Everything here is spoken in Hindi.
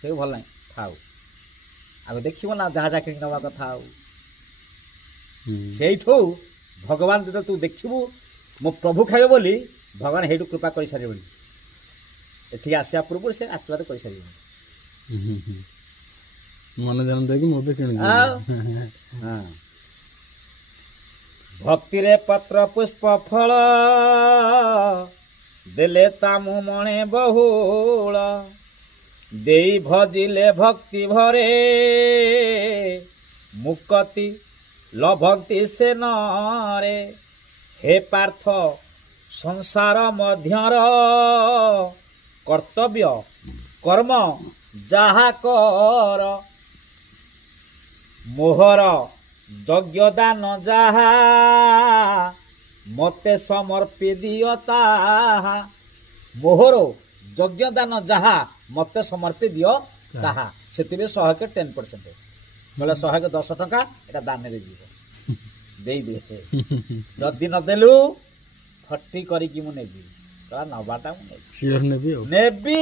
से भल ना थाउ आगे देखिब ना जहाँ जहाँ कि नवा कथा से भगवान जो तू देखिबू मो प्रभु खाइबे बोली भगवान हेटू कृपा कर सारे एठी आसिया पूर्व से आशीर्वाद कर सारे मन ध्यान दे कि भक्ति रे पत्र पुष्प फल देले तामु मणे बहुल देई भजिले भक्ति भरे मुक्ति लभक्ति से नरे हे पार्थ संसार मध्यर कर्तव्य कर्म जहा कर मोहर यज्ञ दान जहा मते समर्पी दियो ताहा मोहर यज्ञ दान जहा मते समर्पी दियो ताहा से 100% बोले 110 टका एटा दान रे जीव दे दे जदि न देलु फट्टी करी कि मु नेबी नबाटा मु नेबी नेबी